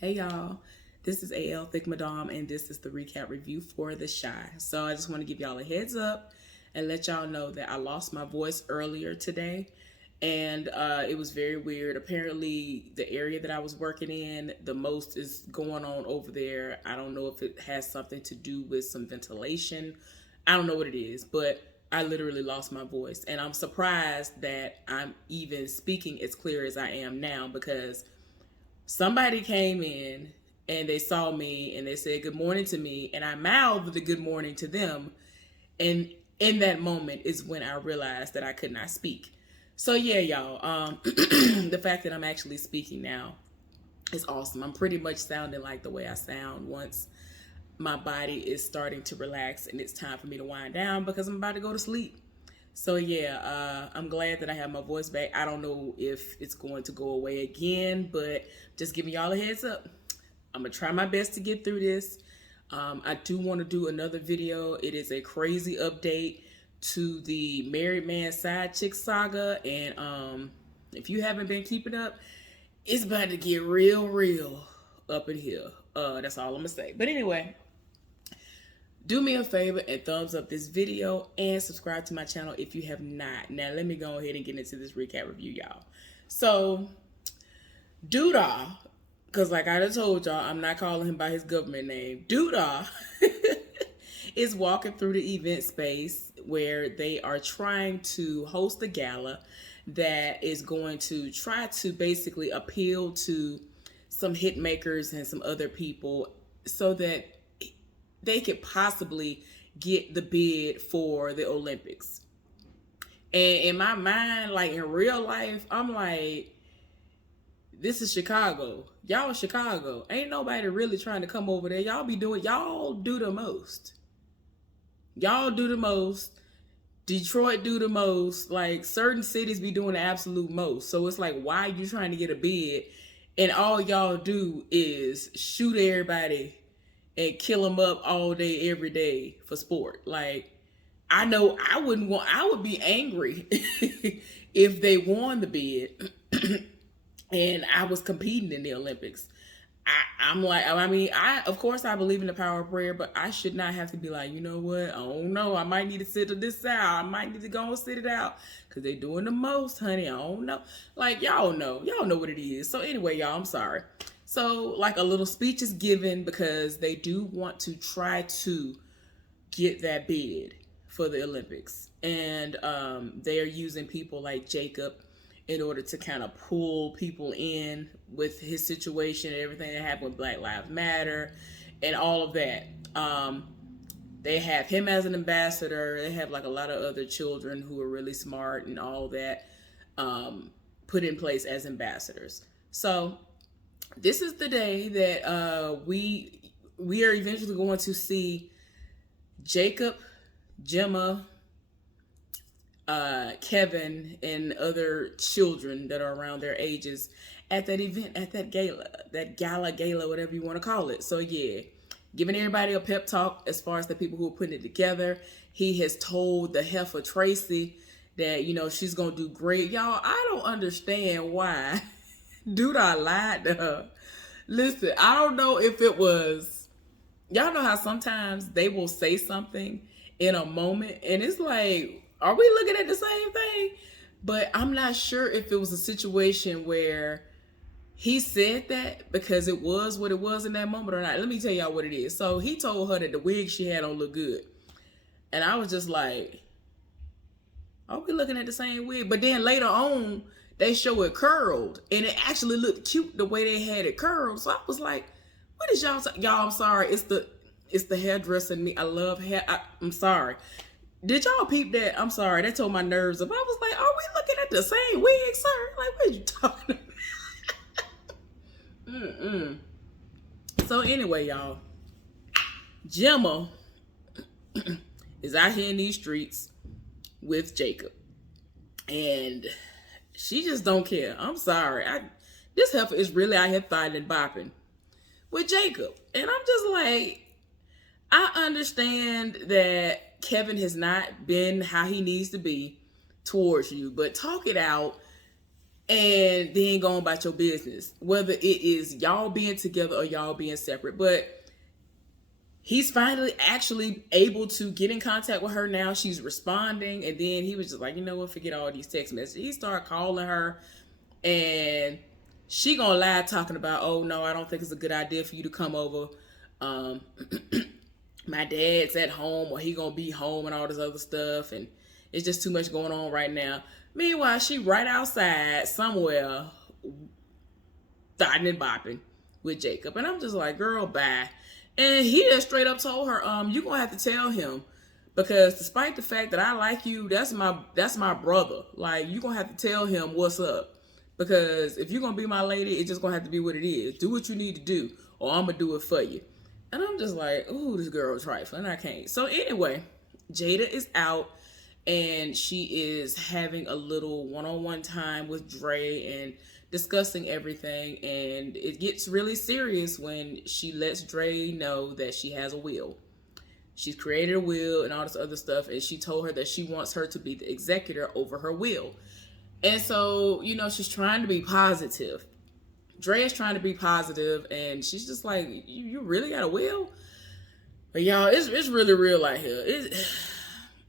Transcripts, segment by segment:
Hey y'all, this is AL Thick Madame, and this is the recap review for The Chi. So I just want to give y'all a heads up and let y'all know that I lost my voice earlier today, and it was very weird. Apparently, the area that I was working in, the most is going on over there. I don't know if it has something to do with some ventilation. I don't know what it is, but I literally lost my voice, and I'm surprised that I'm even speaking as clear as I am now because somebody came in and they saw me and they said good morning to me, and I mouthed the good morning to them, and in that moment is when I realized that I could not speak. So yeah, y'all, the fact that I'm actually speaking now is awesome. I'm pretty much sounding like the way I sound once my body is starting to relax and it's time for me to wind down because I'm about to go to sleep. So yeah, I'm glad that I have my voice back. I don't know if it's going to go away again, but just giving y'all a heads up. I'm gonna try my best to get through this. I do want to do another video. It is a crazy update to the Married Man Side Chick saga, and if you haven't been keeping up, it's about to get real up in here. That's all I'm gonna say. But anyway, do me a favor and thumbs up this video and subscribe to my channel if you have not. Now, let me go ahead and get into this recap review, y'all. So, Doodah, because like I told y'all, I'm not calling him by his government name. Doodah is walking through the event space where they are trying to host a gala that is going to try to basically appeal to some hit makers and some other people so that they could possibly get the bid for the Olympics. And in my mind, like in real life, I'm like, this is Chicago. Y'all Chicago. Ain't nobody really trying to come over there. Y'all do the most. Y'all do the most. Detroit do the most. Like certain cities be doing the absolute most. So it's like, why are you trying to get a bid? And all y'all do is shoot everybody and kill them up all day, every day for sport. Like, I know I would be angry if they won the bid and I was competing in the Olympics. I'm like, I mean, of course I believe in the power of prayer, but I should not have to be like, you know what? I don't know. I might need to sit this out. I might need to go and sit it out because they're doing the most, honey. I don't know. Like y'all know what it is. So anyway, y'all, I'm sorry. So like a little speech is given because they do want to try to get that bid for the Olympics, and they are using people like Jacob in order to kind of pull people in with his situation and everything that happened with Black Lives Matter and all of that. They have him as an ambassador. They have like a lot of other children who are really smart and all that put in place as ambassadors. So this is the day that we are eventually going to see Jacob, Gemma, Kevin, and other children that are around their ages at that event, at that gala, whatever you want to call it. So yeah, giving everybody a pep talk as far as the people who are putting it together. He has told the heifer Tracy that, you know, she's gonna do great. Y'all, I don't understand why dude I lied to her. Listen, I don't know if it was, y'all know how sometimes they will say something in a moment and it's like, are we looking at the same thing? But I'm not sure if it was a situation where he said that because it was what it was in that moment or not. Let me tell y'all what it is. So he told her that the wig she had on looked good. And I was just like, are we looking at the same wig? But then later on, they show it curled and it actually looked cute the way they had it curled. So I was like, what is y'all, I'm sorry. It's the hairdresser in me. I love hair. I'm sorry. Did y'all peep that? I'm sorry. That told my nerves up. I was like, are we looking at the same wig, sir? Like, what are you talking about? So anyway, y'all, Gemma is out here in these streets with Jacob. And she just don't care. I'm sorry. This heifer is really out here fighting and bopping with Jacob. And I'm just like, I understand that Kevin has not been how he needs to be towards you, but talk it out. and then go about your business, whether it is y'all being together or y'all being separate. But he's finally actually able to get in contact with her now. She's responding. And then he was just like, you know what, forget all these text messages. He started calling her, and she gonna lie talking about, oh no, I don't think it's a good idea for you to come over. My dad's at home, or he gonna be home, and all this other stuff, and it's just too much going on right now. Meanwhile, she right outside somewhere dotting and bopping with Jacob. And I'm just like, girl, bye. And he just straight up told her, you're gonna have to tell him, because despite the fact that I like you, that's my brother. Like, you're gonna have to tell him what's up. Because if you're gonna be my lady, it's just gonna have to be what it is. Do what you need to do, or I'm gonna do it for you. And I'm just like, ooh, this girl is trifling. I can't. So anyway, Jada is out, and she is having a little one-on-one time with Dre and discussing everything. And it gets really serious when she lets Dre know that she has a will. She's created a will and all this other stuff, and she told her that she wants her to be the executor over her will. And so, you know, she's trying to be positive. Dre is trying to be positive, and she's just like, you really got a will? But y'all, it's really real out here.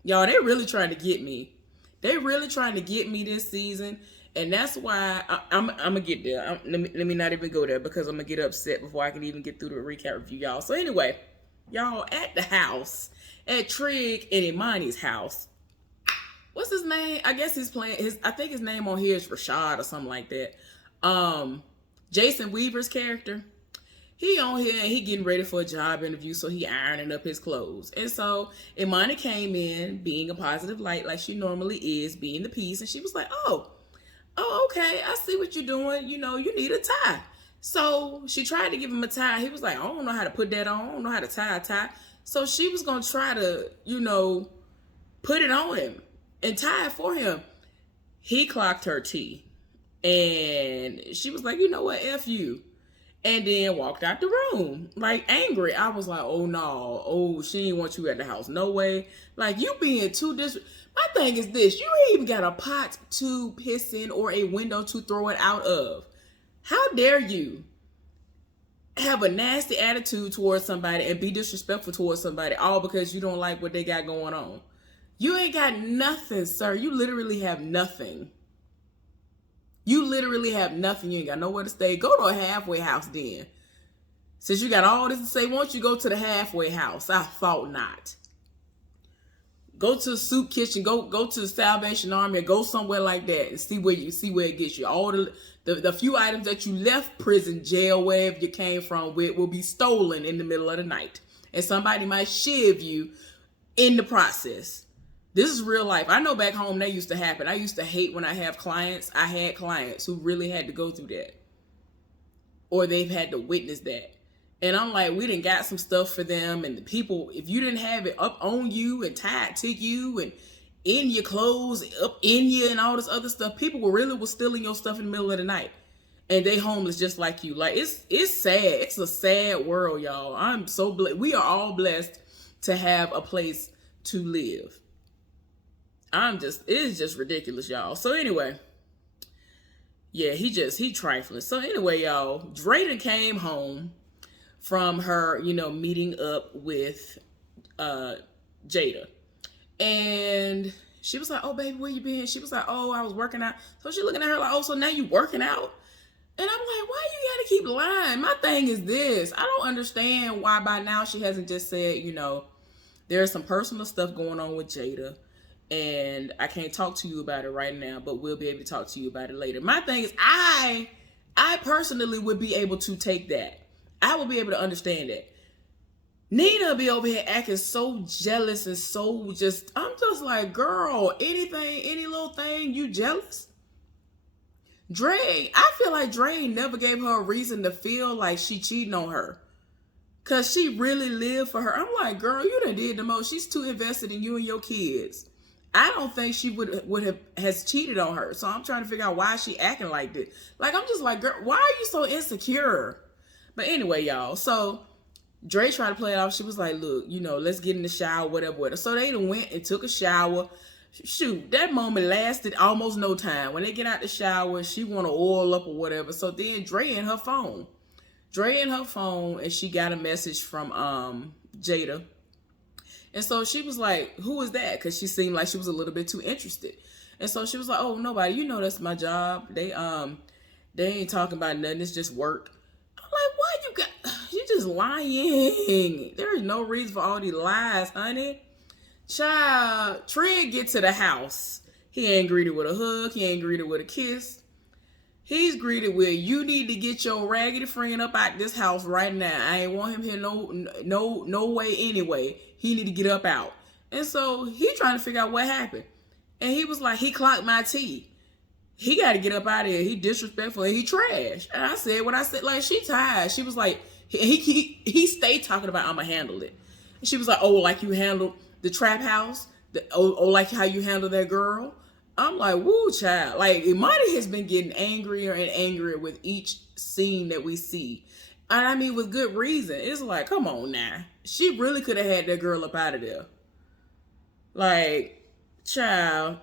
Y'all, they really trying to get me. They really trying to get me this season, and that's why I'm gonna get there. Let me not even go there, because I'm gonna get upset before I can even get through the recap review, y'all. So anyway, y'all, at the house, at Trig and Imani's house, what's his name? I guess he's playing I think his name on here is Rashad or something like that. Jason Weaver's character, he on here and he getting ready for a job interview, so he ironing up his clothes. And so Imani came in being a positive light like she normally is, being the peace, and she was like, oh, okay, I see what you're doing. You know, you need a tie. So she tried to give him a tie. He was like, I don't know how to put that on. I don't know how to tie a tie. So she was going to try to, you know, put it on him and tie it for him. He clocked her tea. And she was like, you know what, F you. And then walked out the room, like, angry. I was like, oh no, oh, she ain't want you at the house. No way. Like, you being too My thing is this, you ain't even got a pot to piss in or a window to throw it out of. How dare you have a nasty attitude towards somebody and be disrespectful towards somebody, all because you don't like what they got going on? You ain't got nothing, sir. You literally have nothing. You literally have nothing. You ain't got nowhere to stay. Go to a halfway house then. Since you got all this to say, why don't you go to the halfway house? I thought not. Go to the soup kitchen. Go to the Salvation Army, or go somewhere like that and see where it gets you. All the few items that you left prison, jail, wherever you came from with, will be stolen in the middle of the night. And somebody might shiv you in the process. This is real life. I know back home that used to happen. I used to hate when I had clients who really had to go through that. Or they've had to witness that. And I'm like, we done got some stuff for them. And the people, if you didn't have it up on you and tied to you and in your clothes, up in you and all this other stuff, people was stealing your stuff in the middle of the night. And they homeless just like you. Like, it's sad. It's a sad world, y'all. I'm so blessed. We are all blessed to have a place to live. It is just ridiculous, y'all. So anyway, yeah, he trifling. So anyway, y'all, Drayden came home from her, you know, meeting up with Jada. And she was like, oh, baby, where you been? She was like, oh, I was working out. So she looking at her like, oh, so now you working out? And I'm like, why you gotta keep lying? My thing is this. I don't understand why by now she hasn't just said, you know, there's some personal stuff going on with Jada. And I can't talk to you about it right now, but we'll be able to talk to you about it later. My thing is, I personally would be able to take that. I would be able to understand that. Nina be over here acting so jealous and so just, I'm just like, girl, anything, any little thing, you jealous? Dre, I feel like Dre never gave her a reason to feel like she cheating on her. Because she really lived for her. I'm like, girl, you done did the most. She's too invested in you and your kids. I don't think she has cheated on her. So I'm trying to figure out why she acting like this. Like, I'm just like, girl, why are you so insecure? But anyway, y'all. So Dre tried to play it off. She was like, look, you know, let's get in the shower, whatever. So they went and took a shower. Shoot, that moment lasted almost no time. When they get out the shower, she want to oil up or whatever. So then Dre in her phone. And she got a message from Jada. And so she was like, who is that? Because she seemed like she was a little bit too interested. And so she was like, oh, nobody. You know that's my job. They ain't talking about nothing. It's just work. I'm like, why you just lying? There is no reason for all these lies, honey. Child, Trey get to the house. He ain't greeted with a hug. He ain't greeted with a kiss. He's greeted with, you need to get your raggedy friend up out this house right now. I ain't want him here no way anyway. He need to get up out. And so he trying to figure out what happened. And he was like, he clocked my tea. He got to get up out of here. He disrespectful and he trash. And I said, when I said, like, she tired. She was like, he stayed talking about, I'ma handle it. And she was like, oh, like you handled the trap house? Like how you handle that girl? I'm like, woo, child. Like, Imani has been getting angrier and angrier with each scene that we see. And I mean, with good reason. It's like, come on now. She really could have had that girl up out of there. Like, child.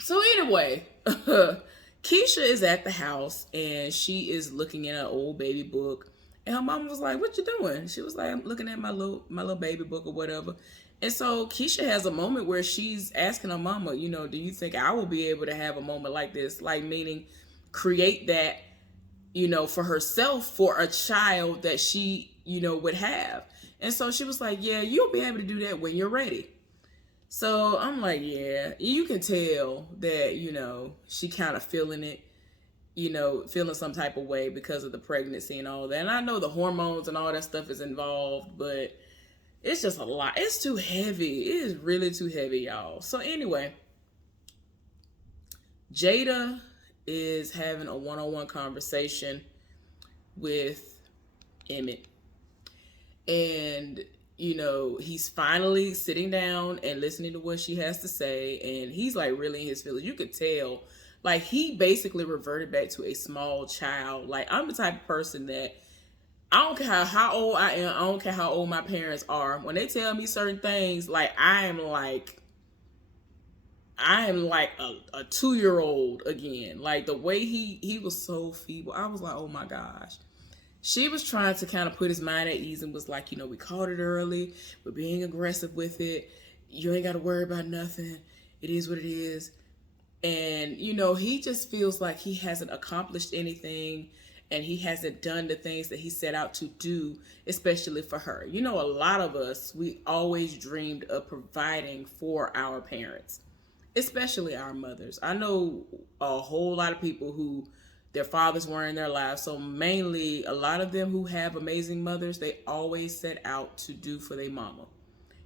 So anyway, Keisha is at the house and she is looking in an old baby book. And her mama was like, what you doing? She was like, I'm looking at my little baby book or whatever. And so Keisha has a moment where she's asking her mama, you know, do you think I will be able to have a moment like this? Like, meaning create that, you know, for herself, for a child that she, you know, would have. And so she was like, yeah, you'll be able to do that when you're ready. So I'm like, yeah, you can tell that, you know, she kind of feeling it, you know, feeling some type of way because of the pregnancy and all that. And I know the hormones and all that stuff is involved, but it's just a lot. It's too heavy. It is really too heavy, y'all. So anyway, Jada is having a one-on-one conversation with Emmett. And, you know, he's finally sitting down and listening to what she has to say. And he's like really in his feelings. You could tell, like, he basically reverted back to a small child. Like, I'm the type of person that I don't care how old I am. I don't care how old my parents are. When they tell me certain things, like, I am like a 2-year-old again. Like, the way he was so feeble. I was like, oh my gosh. She was trying to kind of put his mind at ease and was like, you know, we caught it early. We're being aggressive with it. You ain't got to worry about nothing. It is what it is. And, you know, he just feels like he hasn't accomplished anything and he hasn't done the things that he set out to do, especially for her. You know, a lot of us, we always dreamed of providing for our parents, especially our mothers. I know a whole lot of people who their fathers were in their lives. So mainly a lot of them who have amazing mothers, they always set out to do for their mama.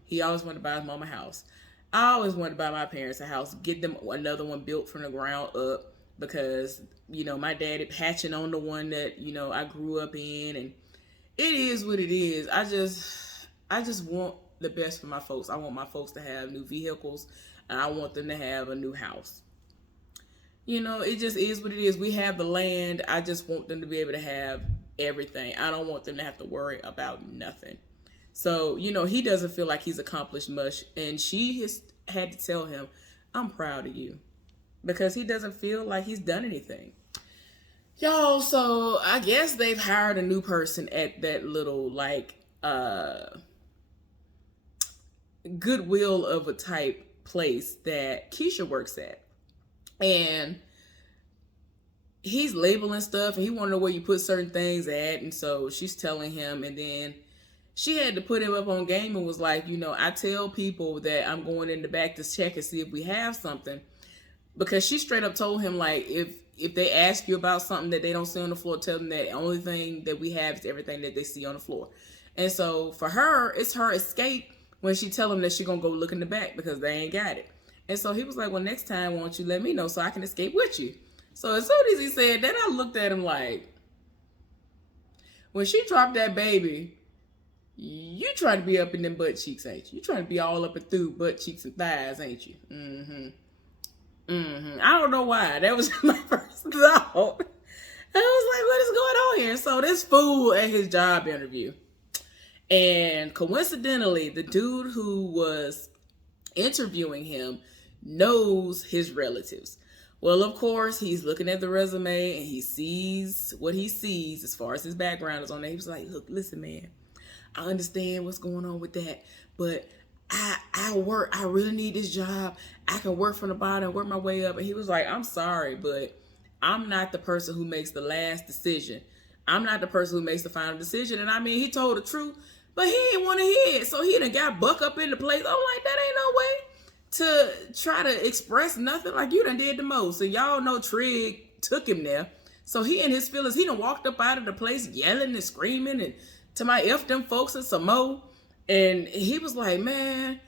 He always wanted to buy his mama a house. I always wanted to buy my parents a house, get them another one built from the ground up because, you know, my daddy patching on the one that, you know, I grew up in, and it is what it is. I just want the best for my folks. I want my folks to have new vehicles and I want them to have a new house. You know, it just is what it is. We have the land. I just want them to be able to have everything. I don't want them to have to worry about nothing. So, you know, he doesn't feel like he's accomplished much. And she has had to tell him, I'm proud of you. Because he doesn't feel like he's done anything. Y'all, so I guess they've hired a new person at that little, like, Goodwill of a type place that Keisha works at. And he's labeling stuff and he wanted to know where you put certain things at. And so she's telling him, and then she had to put him up on game and was like, you know, I tell people that I'm going in the back to check and see if we have something, because she straight up told him, like, if they ask you about something that they don't see on the floor, tell them that the only thing that we have is everything that they see on the floor. And so for her, it's her escape when she tell them that she's gonna go look in the back because they ain't got it. And so he was like, well, next time, why don't you let me know so I can escape with you? So as soon as he said that, I looked at him like, when she dropped that baby, you trying to be up in them butt cheeks, ain't you? You trying to be all up and through butt cheeks and thighs, ain't you? I don't know why. That was my first thought. I was like, what is going on here? So this fool at his job interview. And coincidentally, the dude who was interviewing him knows his relatives. Well, of course, he's looking at the resume and he sees what he sees as far as his background is on there. He was like, look, listen, man, I understand what's going on with that, but I really need this job. I can work from the bottom, work my way up. And he was like, I'm sorry, but I'm not the person who makes the last decision. I'm not the person who makes the final decision. And I mean, he told the truth, but he didn't want to hear it. So he done got buck up in the place. I'm like, that ain't no way to try to express nothing. Like, you done did the most. And y'all know Trig took him there. So he and his feelings, he done walked up out of the place yelling and screaming and to my F them folks and some more. And he was like, man,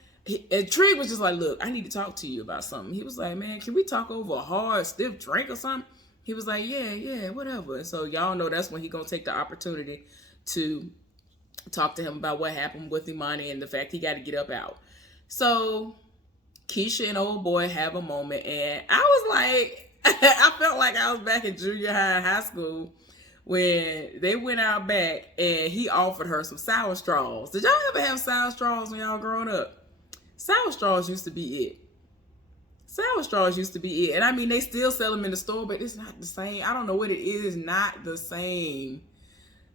and Trig was just like, look, I need to talk to you about something. He was like, man, can we talk over a hard, stiff drink or something? He was like, yeah, whatever. And so y'all know that's when he gonna take the opportunity to talk to him about what happened with Imani and the fact he got to get up out. So Keisha and old boy have a moment, and I was like, I felt like I was back in junior high and high school when they went out back and he offered her some sour straws. Did y'all ever have sour straws when y'all growing up? Sour straws used to be it. Sour straws used to be it. And I mean, they still sell them in the store, but it's not the same. I don't know what it is. Not the same.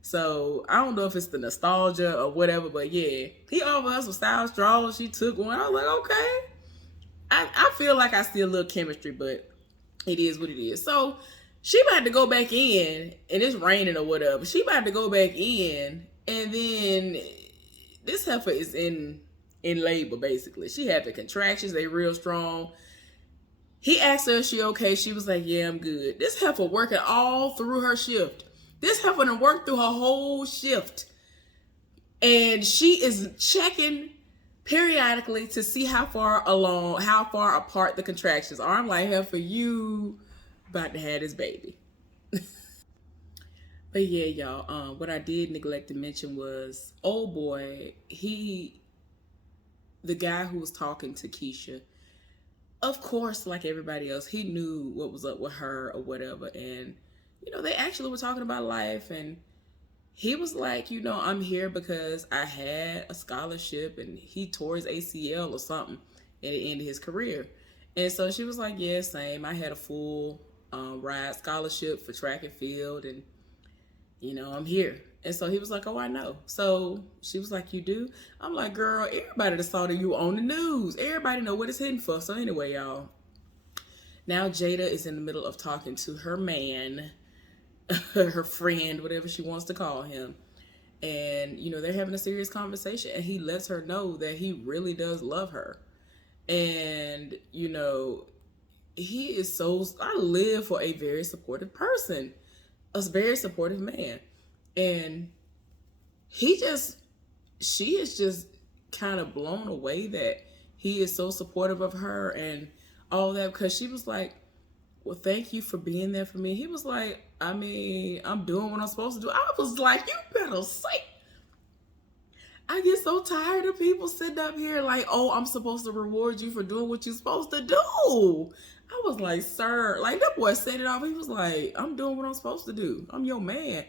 So I don't know if it's the nostalgia or whatever, but yeah, he offered us some sour straws. She took one. I was like, okay. I feel like I see a little chemistry, but it is what it is. So she about to go back in, and it's raining or whatever. She about to go back in, and then this heifer is in labor, basically. She had the contractions. They real strong. He asked her, is she okay? She was like, yeah, I'm good. This heifer working all through her shift. This heifer done worked through her whole shift. And she is checking periodically to see how far apart the contractions are. I'm like, heifer, you about to have this baby. But yeah, y'all, what I did neglect to mention was, oh boy, the guy who was talking to Keisha, of course, like everybody else, he knew what was up with her or whatever. And, they actually were talking about life. And he was like, I'm here because I had a scholarship, and he tore his ACL or something at the end of his career. And so she was like, yeah, same. I had a full ride scholarship for track and field, and, I'm here. And so he was like, oh, I know. So she was like, you do? I'm like, girl, everybody that saw that you on the news. Everybody know what it's hitting for. So anyway, y'all, now Jada is in the middle of talking to her man, her friend, whatever she wants to call him. And, they're having a serious conversation, and he lets her know that he really does love her. And, he is I live for a very supportive person, a very supportive man. And she is just kind of blown away that he is so supportive of her and all that, because she was like, well, thank you for being there for me. He was like, I mean, I'm doing what I'm supposed to do. I was like, you better say. I get so tired of people sitting up here like, oh, I'm supposed to reward you for doing what you're supposed to do. I was like, sir, like that boy said it off. He was like, I'm doing what I'm supposed to do. I'm your man.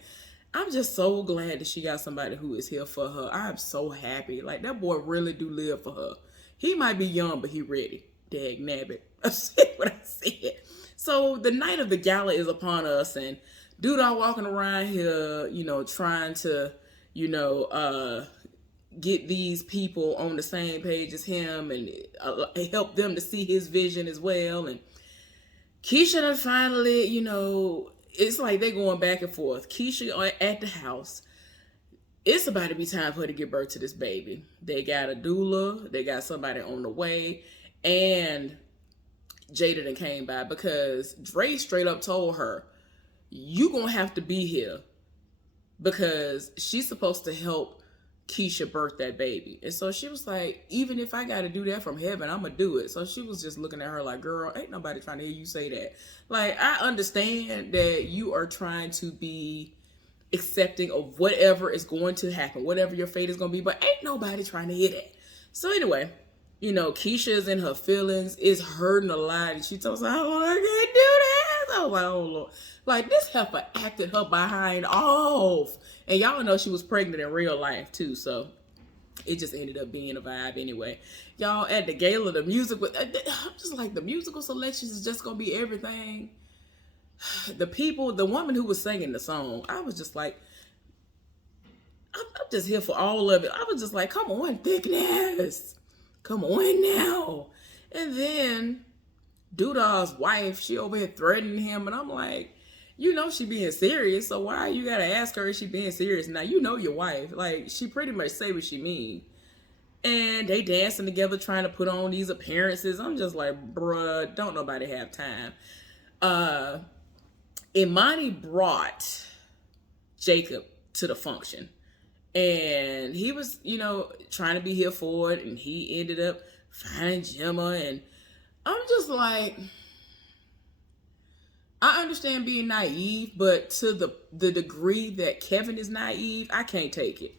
I'm just so glad that she got somebody who is here for her. I'm so happy. Like, that boy really do live for her. He might be young, but he ready. Dag nabbit. I said what I said. So the night of the gala is upon us, and dude all walking around here, trying to, get these people on the same page as him and help them to see his vision as well. And Keisha done finally, it's like they going back and forth. Keisha at the house. It's about to be time for her to give birth to this baby. They got a doula. They got somebody on the way. And Jada done came by because Dre straight up told her, you gonna have to be here because she's supposed to help Keisha birth that baby. And so she was like, even if I got to do that from heaven, I'm going to do it. So she was just looking at her like, girl, ain't nobody trying to hear you say that. Like, I understand that you are trying to be accepting of whatever is going to happen, whatever your fate is going to be, but ain't nobody trying to hear that. So anyway, Keisha is in her feelings, is hurting a lot. And she told us, oh, I can't do this. I was like, oh, Lord. Like, this heifer acted her behind off. And y'all know she was pregnant in real life, too. So It just ended up being a vibe anyway. Y'all, at the gala, the music, I'm just like, the musical selections is just going to be everything. The people, the woman who was singing the song, I was just like, I'm just here for all of it. I was just like, come on, thickness. Come on now. And then Doodah's wife, she over here threatening him. And I'm like, you know she being serious. So why you got to ask her if she being serious? Now, you know your wife. Like, she pretty much say what she mean. And they dancing together trying to put on these appearances. I'm just like, bruh, don't nobody have time. Imani brought Jacob to the function. And he was, you know, trying to be here for it. And he ended up finding Gemma. And I'm just like, I understand being naive, but to the degree that Kevin is naive, I can't take it.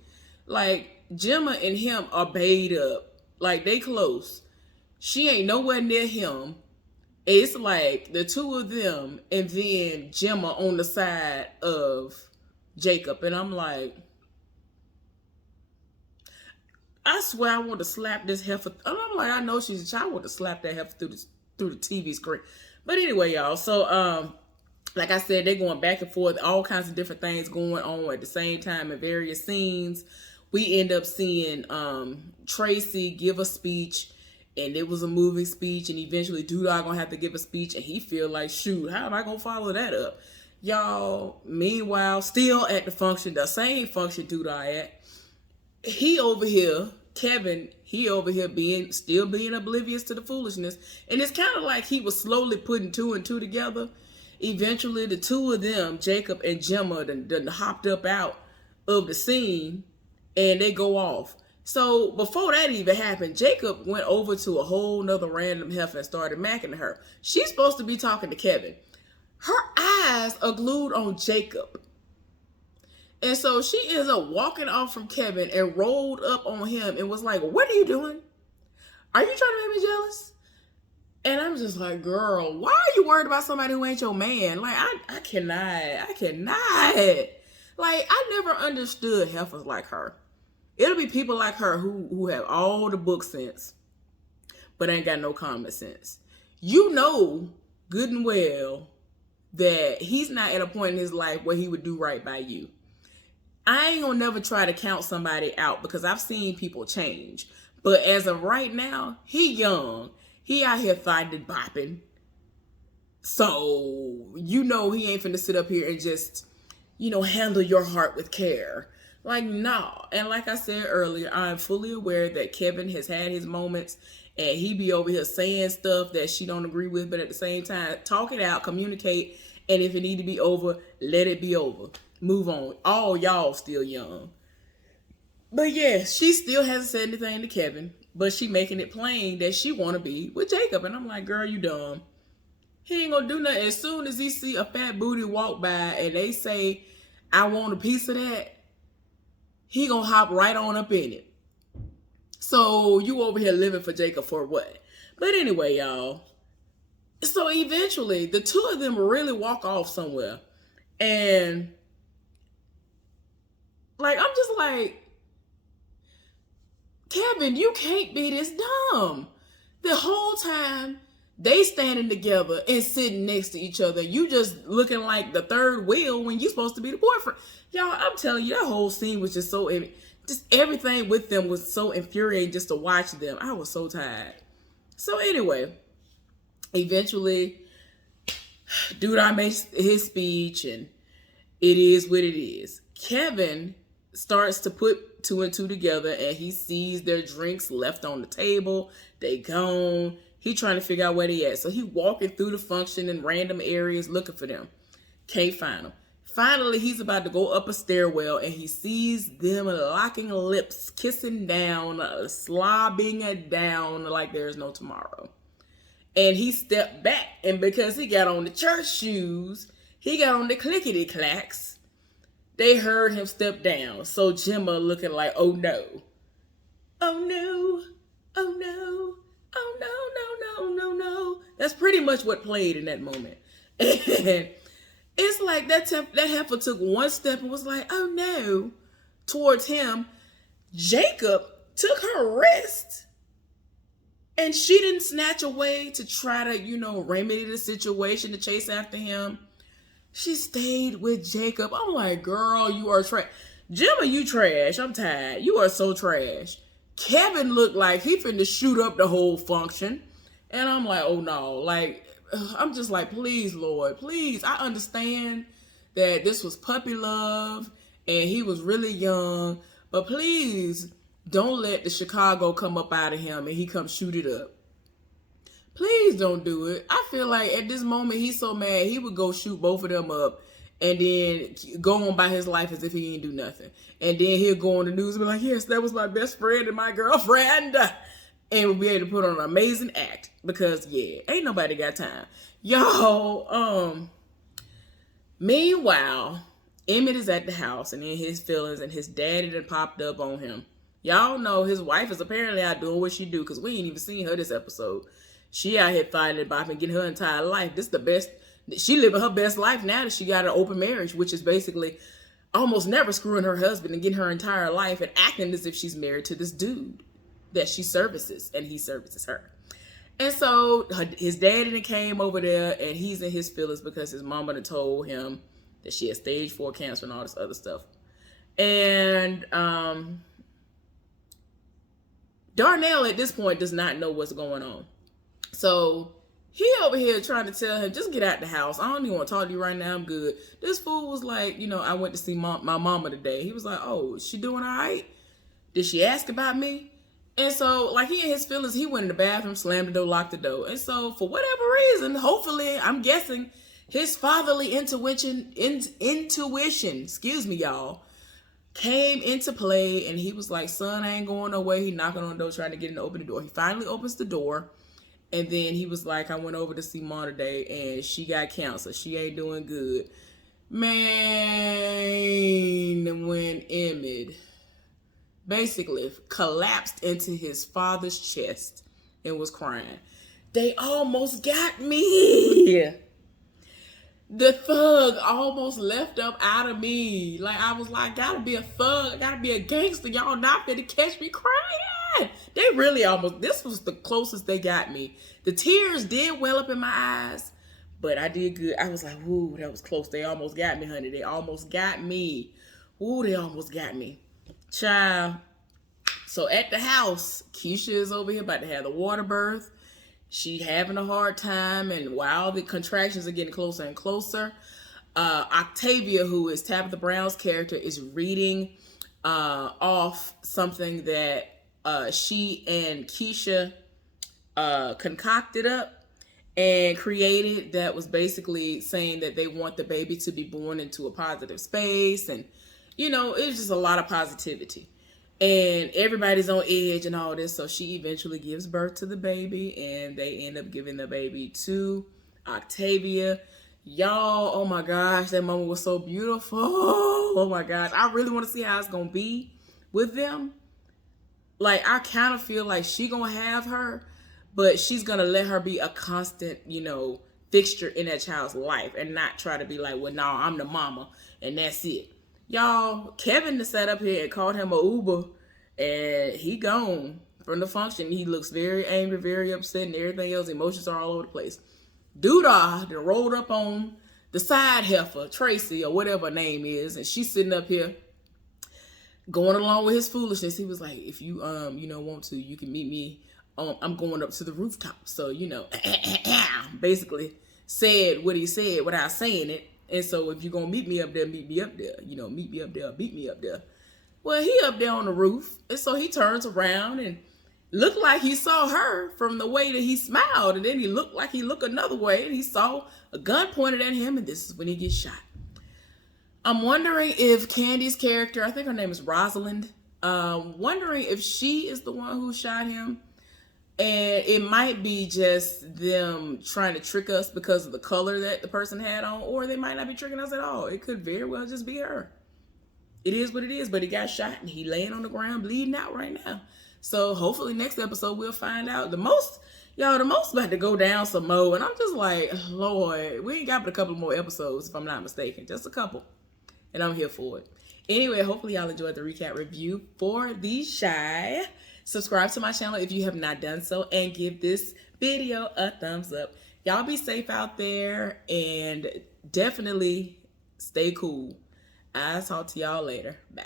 Like, Gemma and him are bayed up. Like, they close. She ain't nowhere near him. It's like the two of them and then Gemma on the side of Jacob. And I'm like, I swear I want to slap this heifer. And I'm like, I know she's a child. I want to slap that heifer through the TV screen. But anyway, y'all. So, like I said, they're going back and forth. All kinds of different things going on at the same time in various scenes. We end up seeing Tracy give a speech. And it was a moving speech. And eventually Doodah gonna have to give a speech. And he feel like, shoot, how am I gonna follow that up? Y'all, meanwhile, still at the function, the same function Doodah at. He over here, Kevin, he over here still being oblivious to the foolishness. And it's kind of like he was slowly putting two and two together. Eventually, the two of them, Jacob and Gemma, done hopped up out of the scene and they go off. So before that even happened, Jacob went over to a whole nother random heifer and started macking to her. She's supposed to be talking to Kevin. Her eyes are glued on Jacob. And so she ends up walking off from Kevin and rolled up on him and was like, what are you doing? Are you trying to make me jealous? And I'm just like, girl, why are you worried about somebody who ain't your man? Like, I cannot. Like, I never understood heifers like her. It'll be people like her who have all the book sense, but ain't got no common sense. You know good and well that he's not at a point in his life where he would do right by you. I ain't gonna never try to count somebody out because I've seen people change. But as of right now, he young. He out here fighting, bopping. So, you know he ain't finna sit up here and just, you know, handle your heart with care. Like, no. And like I said earlier, I'm fully aware that Kevin has had his moments and he be over here saying stuff that she don't agree with, but at the same time, talk it out, communicate, and if it need to be over, let it be over. Move on. All y'all still young. But yeah, she still hasn't said anything to Kevin, but she making it plain that she want to be with Jacob. And I'm like, girl, you dumb. He ain't gonna do nothing. As soon as he see a fat booty walk by and they say, I want a piece of that, he gonna hop right on up in it. So you over here living for Jacob for what? But anyway, y'all. So eventually, the two of them really walk off somewhere. And like, I'm just like, Kevin, you can't be this dumb. The whole time they standing together and sitting next to each other. You just looking like the third wheel when you supposed to be the boyfriend. Y'all, I'm telling you, that whole scene was just so, just everything with them was so infuriating just to watch them. I was so tired. So anyway, eventually, Doodah makes his speech and it is what it is. Kevin starts to put two and two together and he sees their drinks left on the table. They gone. He trying to figure out where they at. So he walking through the function in random areas looking for them. Can't find them. Finally, he's about to go up a stairwell and he sees them locking lips, kissing down, slobbing down like there's no tomorrow. And he stepped back, and because he got on the church shoes, he got on the clickety clacks. They heard him step down. So Gemma looking like, oh no. Oh no. Oh no. Oh no, no, no, no, no. That's pretty much what played in that moment. And it's like that heifer took one step and was like, oh no, towards him. Jacob took her wrist and she didn't snatch away to try to, remedy the situation to chase after him. She stayed with Jacob. I'm like, girl, you are trash. Jimmy, you trash. I'm tired. You are so trash. Kevin looked like he finna shoot up the whole function. And I'm like, oh no. Like, I'm just like, please, Lord, please. I understand that this was puppy love and he was really young. But please, don't let the Chicago come up out of him and he come shoot it up. Please don't do it. I feel like at this moment he's so mad he would go shoot both of them up and then go on by his life as if he ain't do nothing. And then he'll go on the news and be like, yes, that was my best friend and my girlfriend. And we'll be able to put on an amazing act because, yeah, ain't nobody got time. Y'all, meanwhile, Emmett is at the house and in his feelings and his daddy done popped up on him. Y'all know his wife is apparently out doing what she do because we ain't even seen her this episode. She out here fighting it and getting her entire life. This is the best. She living her best life now that she got an open marriage, which is basically almost never screwing her husband and getting her entire life and acting as if she's married to this dude that she services and he services her. And so his daddy came over there and he's in his feelings because his mama had told him that she had stage 4 cancer and all this other stuff. And Darnell at this point does not know what's going on. So he over here trying to tell him, just get out the house. I don't even want to talk to you right now. I'm good. This fool was like, I went to see my mama today. He was like, oh, is she doing all right? Did she ask about me? And so, like, he in his feelings, he went in the bathroom, slammed the door, locked the door. And so, for whatever reason, hopefully, I'm guessing, his fatherly intuition, excuse me, y'all, came into play. And he was like, son, I ain't going nowhere. He knocking on the door, trying to get in to open the door. He finally opens the door. And then he was like, I went over to see Mom today, and she got cancer. She ain't doing good. Man, when Emmett basically collapsed into his father's chest and was crying, they almost got me. The thug almost left up out of me. Like, I was like, gotta be a thug. I gotta be a gangster. Y'all not finna catch me crying. They really almost, this was the closest they got me. The tears did well up in my eyes, but I did good. I was like, ooh, that was close. They almost got me, honey. They almost got me. Ooh, they almost got me. Child. So at the house, Keisha is over here about to have the water birth. She having a hard time, and while the contractions are getting closer and closer, Octavia, who is Tabitha Brown's character, is reading off something that she and Keisha concocted up and created that was basically saying that they want the baby to be born into a positive space. And, it's just a lot of positivity. And everybody's on edge and all this. So she eventually gives birth to the baby and they end up giving the baby to Octavia. Y'all, oh my gosh, that moment was so beautiful. Oh my gosh. I really want to see how it's going to be with them. Like, I kind of feel like she going to have her, but she's going to let her be a constant, fixture in that child's life and not try to be like, well, no, I'm the mama and that's it. Y'all, Kevin sat up here and called him a Uber, and he gone from the function. He looks very angry, very upset, and everything else. Emotions are all over the place. Doodah that rolled up on the side heifer, Tracy, or whatever her name is, and she's sitting up here going along with his foolishness. He was like, if you want to, you can meet me. I'm going up to the rooftop. So, basically said what he said without saying it. And so if you're going to meet me up there, meet me up there. Meet me up there, beat me up there. Well, he up there on the roof. And so he turns around and looked like he saw her from the way that he smiled. And then he looked like he looked another way. And he saw a gun pointed at him. And this is when he gets shot. I'm wondering if Candy's character, I think her name is Rosalind, wondering if she is the one who shot him. And it might be just them trying to trick us because of the color that the person had on, or they might not be tricking us at all. It could very well just be her. It is what it is, but he got shot and he laying on the ground bleeding out right now. So hopefully next episode we'll find out. The most about to go down some more. And I'm just like, Lord, we ain't got but a couple more episodes if I'm not mistaken. Just a couple. And I'm here for it. Anyway, hopefully y'all enjoyed the recap review for The Chi. Subscribe to my channel if you have not done so, and give this video a thumbs up. Y'all be safe out there, and definitely stay cool. I'll talk to y'all later. Bye.